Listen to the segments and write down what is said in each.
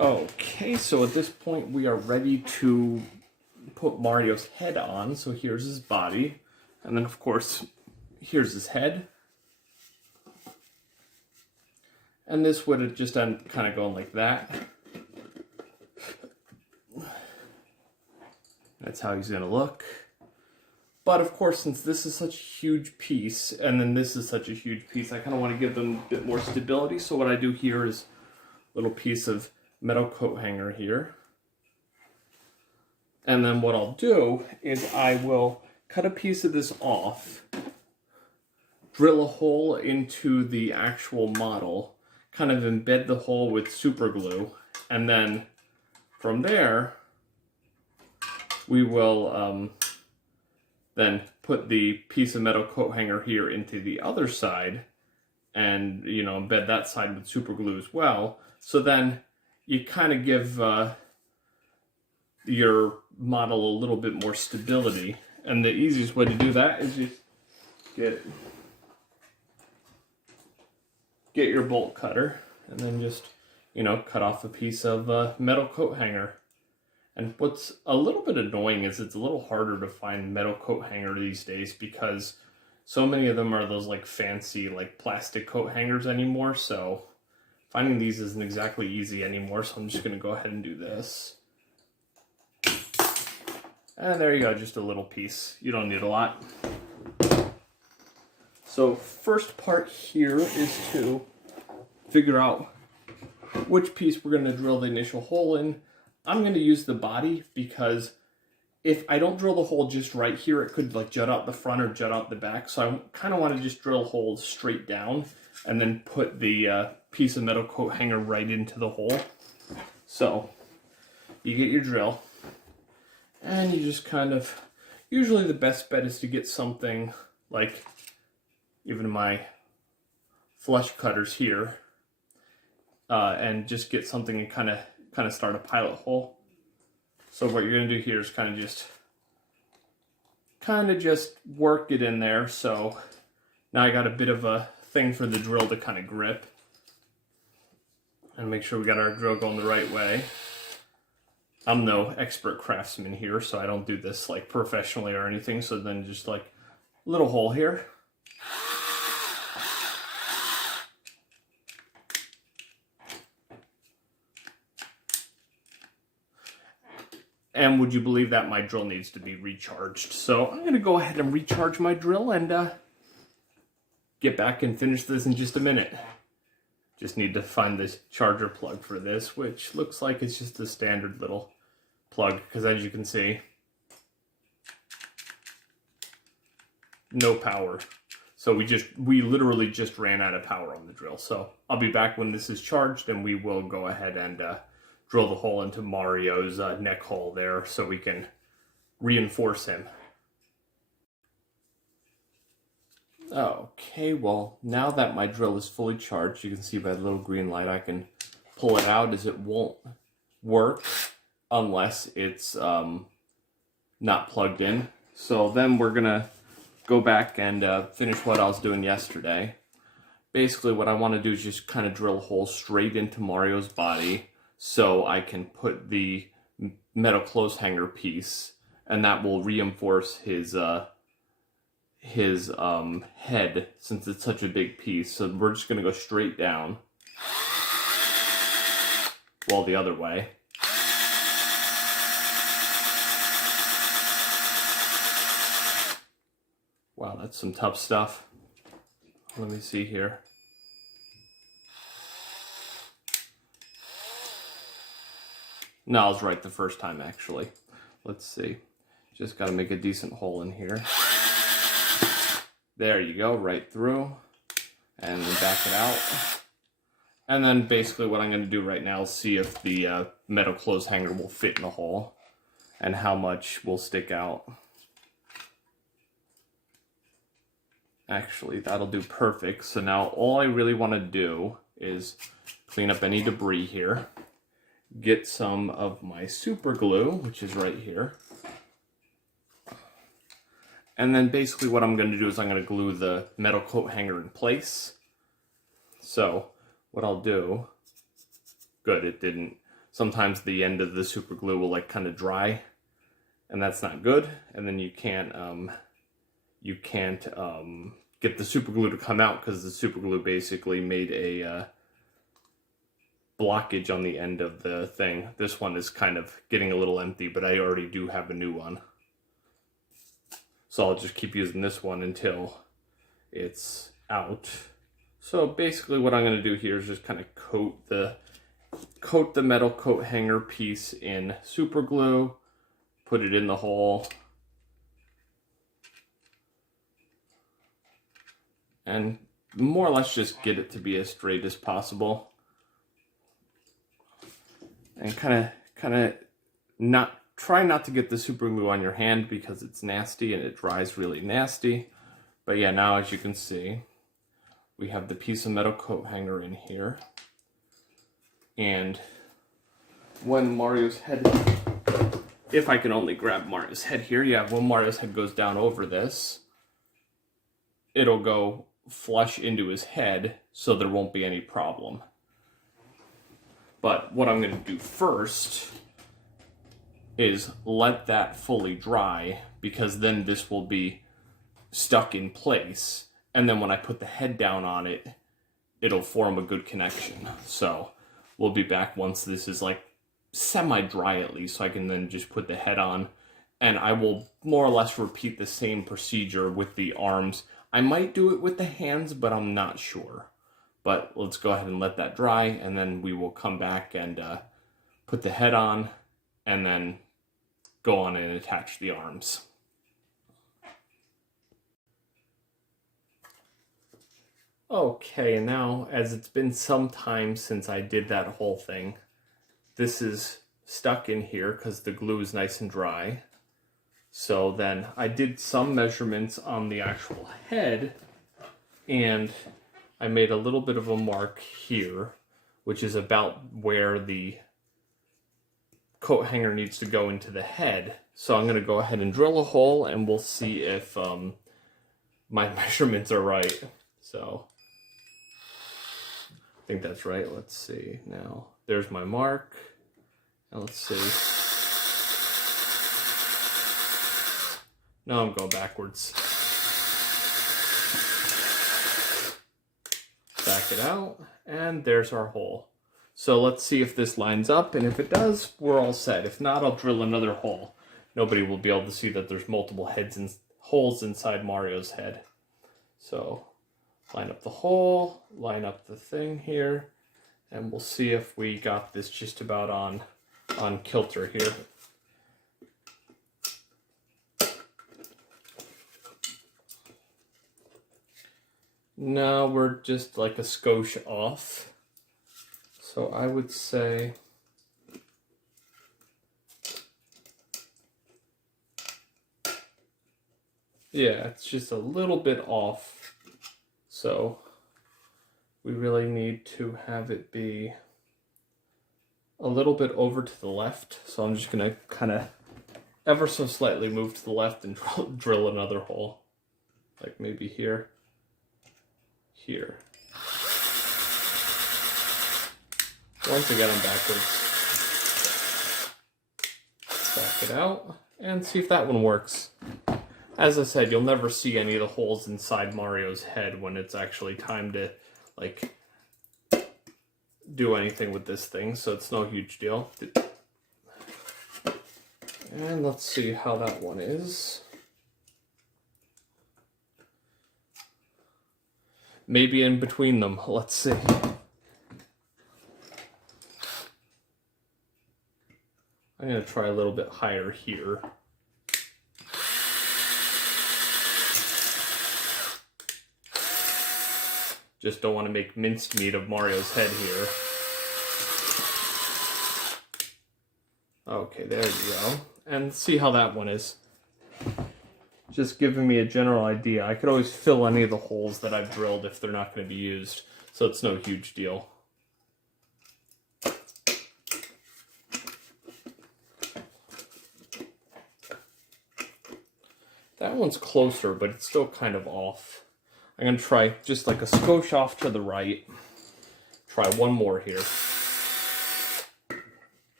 Okay, so at this point we are ready to put Mario's head on. So here's his body, and then of course here's his head. And this would have just end kind of going like that. That's how he's going to look. But of course, since this is such a huge piece, and then this is such a huge piece, I kind of want to give them a bit more stability. So what I do here is a little piece of metal coat hanger here. And then what I'll do is I will cut a piece of this off, drill a hole into the actual model, kind of embed the hole with super glue, and then from there we will then put the piece of metal coat hanger here into the other side and, you know, embed that side with super glue as well. So then you kind of give your model a little bit more stability. And the easiest way to do that is just get your bolt cutter and then just, you know, cut off a piece of metal coat hanger. And what's a little bit annoying is it's a little harder to find metal coat hanger these days because so many of them are those like fancy like plastic coat hangers anymore. So finding these isn't exactly easy anymore. So I'm just going to go ahead and do this. And there you go, just a little piece. You don't need a lot. So first part here is to figure out which piece we're going to drill the initial hole in. I'm going to use the body because if I don't drill the hole just right here, it could like jut out the front or jut out the back. So I kind of want to just drill holes straight down and then put the piece of metal coat hanger right into the hole. So you get your drill and you just kind of, usually the best bet is to get something like even my flush cutters here and just get something and kind of start a pilot hole. So what you're going to do here is kind of just work it in there. So now I got a bit of a thing for the drill to kind of grip and make sure we got our drill going the right way. I'm no expert craftsman here, so I don't do this like professionally or anything. So then just like a little hole here. And would you believe that my drill needs to be recharged? So I'm going to go ahead and recharge my drill and get back and finish this in just a minute. Just need to find this charger plug for this, which looks like it's just a standard little plug, because as you can see, no power. So we literally just ran out of power on the drill. So I'll be back when this is charged and we will go ahead and drill the hole into Mario's neck hole there so we can reinforce him. Okay, well, now that my drill is fully charged, you can see by the little green light I can pull it out, as it won't work unless it's not plugged in. So then we're gonna go back and finish what I was doing yesterday. Basically what I want to do is just kind of drill a hole straight into Mario's body so I can put the metal clothes hanger piece, and that will reinforce his head, since it's such a big piece. So we're just gonna go straight down, well, the other way. Wow, that's some tough stuff. Let me see here. No, I was right the first time, actually. Let's see. Just got to make a decent hole in here. There you go, right through. And then back it out. And then basically what I'm going to do right now is see if the metal clothes hanger will fit in the hole and how much will stick out. Actually, that'll do perfect. So now all I really want to do is clean up any debris here. Get some of my super glue, which is right here. And then basically what I'm going to do is I'm going to glue the metal coat hanger in place. So what I'll do, good, it didn't. sometimes the end of the super glue will like kind of dry, and that's not good. And then you can't get the super glue to come out because the super glue basically made a blockage on the end of the thing. This one is kind of getting a little empty, but I already do have a new one. So I'll just keep using this one until it's out. So basically what I'm going to do here is just kind of coat the metal coat hanger piece in super glue, put it in the hole, and more or less just get it to be as straight as possible. And kind of try not to get the super glue on your hand because it's nasty and it dries really nasty. But yeah, now as you can see, we have the piece of metal coat hanger in here. And when Mario's head, if I can only grab Mario's head here, yeah, when Mario's head goes down over this, it'll go flush into his head, so there won't be any problem. But what I'm going to do first is let that fully dry, because then this will be stuck in place, and then when I put the head down on it, it'll form a good connection. So we'll be back once this is like semi-dry at least, so I can then just put the head on, and I will more or less repeat the same procedure with the arms. I might do it with the hands, but I'm not sure. But let's go ahead and let that dry, and then we will come back and put the head on, and then go on and attach the arms. Okay, and now, as it's been some time since I did that whole thing, this is stuck in here because the glue is nice and dry. So then I did some measurements on the actual head, and I made a little bit of a mark here, which is about where the coat hanger needs to go into the head. So I'm going to go ahead and drill a hole, and we'll see if my measurements are right. So I think that's right. Let's see. Now there's my mark. Now let's see. Now I'm going backwards. Back it out, and there's our hole. So let's see if this lines up, and if it does, we're all set. If not, I'll drill another hole. Nobody will be able to see that there's multiple heads and holes inside Mario's head. So line up the hole, line up the thing here, and we'll see if we got this just about on kilter here. No, we're just like a skosh off. So I would say yeah, it's just a little bit off. So we really need to have it be a little bit over to the left. So I'm just going to kind of ever so slightly move to the left and drill another hole. Like maybe here. Here. Once again, I'm backwards. Back it out and see if that one works. As I said, you'll never see any of the holes inside Mario's head when it's actually time to like do anything with this thing, so it's no huge deal. And let's see how that one is. Maybe in between them. Let's see. I'm going to try a little bit higher here. Just don't want to make mincemeat of Mario's head here. Okay, there you go. And see how that one is. Just giving me a general idea. I could always fill any of the holes that I've drilled if they're not going to be used, so it's no huge deal. That one's closer, but it's still kind of off. I'm going to try just like a skosh off to the right. Try one more here.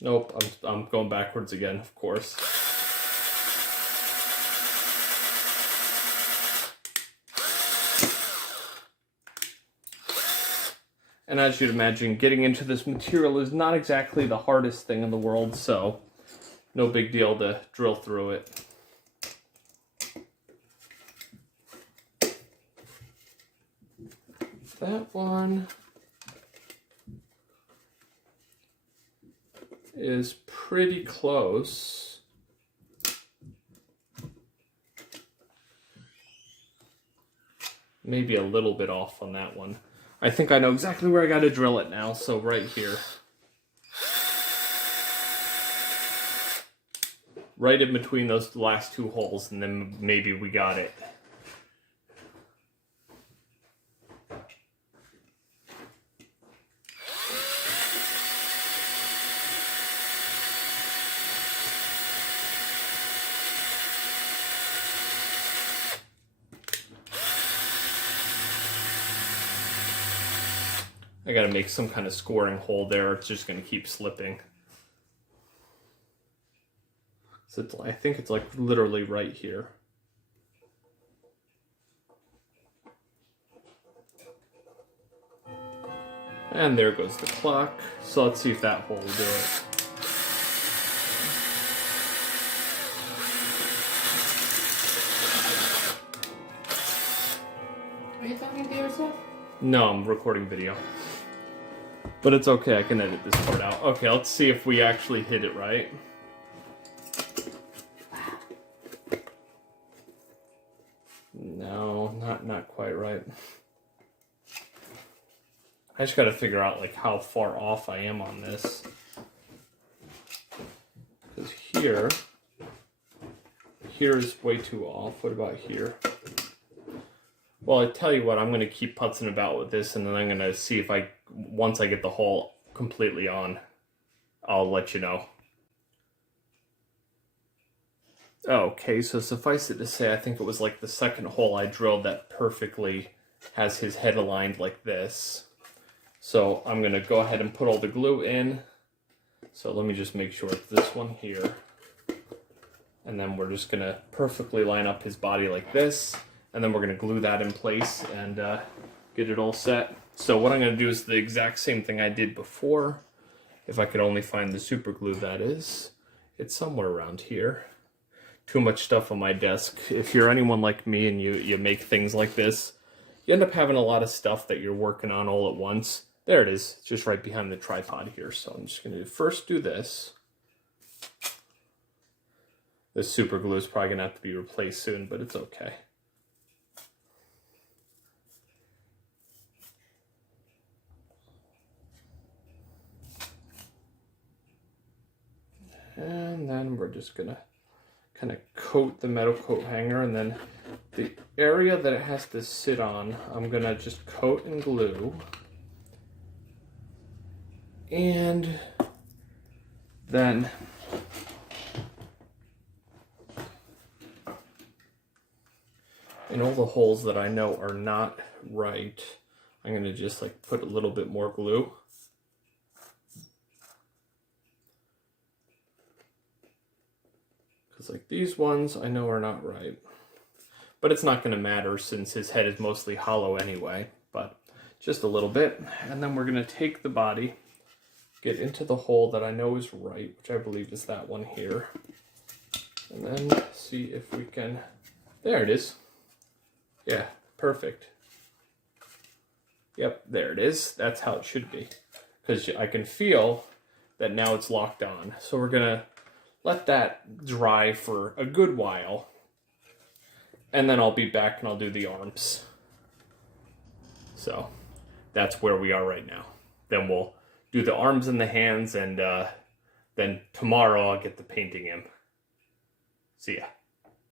Nope, I'm going backwards again, of course. And as you'd imagine, getting into this material is not exactly the hardest thing in the world, so no big deal to drill through it. That one is pretty close. Maybe a little bit off on that one. I think I know exactly where I got to drill it now, so right here. Right in between those last two holes, and then maybe we got it. I gotta make some kind of scoring hole there. It's just gonna keep slipping. So I think it's like literally right here. And there goes the clock. So let's see if that hole will do it. Are you talking to yourself? No, I'm recording video. But it's okay, I can edit this part out. Okay, let's see if we actually hit it right. No, not quite right. I just gotta figure out like how far off I am on this. Because here's way too off. What about here? Well, I tell you what, I'm gonna keep putzing about with this, and then I'm gonna see if once I get the hole completely on, I'll let you know. Okay, so suffice it to say, I think it was like the second hole I drilled that perfectly has his head aligned like this. So I'm gonna go ahead and put all the glue in. So let me just make sure it's this one here. And then we're just gonna perfectly line up his body like this. And then we're gonna glue that in place and get it all set. So what I'm gonna do is the exact same thing I did before. If I could only find the super glue, that is. It's somewhere around here. Too much stuff on my desk. If you're anyone like me and you make things like this, you end up having a lot of stuff that you're working on all at once. There it is, it's just right behind the tripod here. So I'm just gonna first do this. This super glue is probably gonna have to be replaced soon, but it's okay. And then we're just gonna kind of coat the metal coat hanger, and then the area that it has to sit on, I'm gonna just coat and glue. And then in all the holes that I know are not right, I'm gonna just like put a little bit more glue. Because like these ones I know are not right. But it's not going to matter since his head is mostly hollow anyway. But just a little bit. And then we're going to take the body, get into the hole that I know is right, which I believe is that one here. And then see if we can... There it is. Yeah, perfect. Yep, there it is. That's how it should be. Because I can feel that now it's locked on. So we're going to let that dry for a good while. And then I'll be back and I'll do the arms. So that's where we are right now. Then we'll do the arms and the hands, and then tomorrow I'll get the painting in. See ya.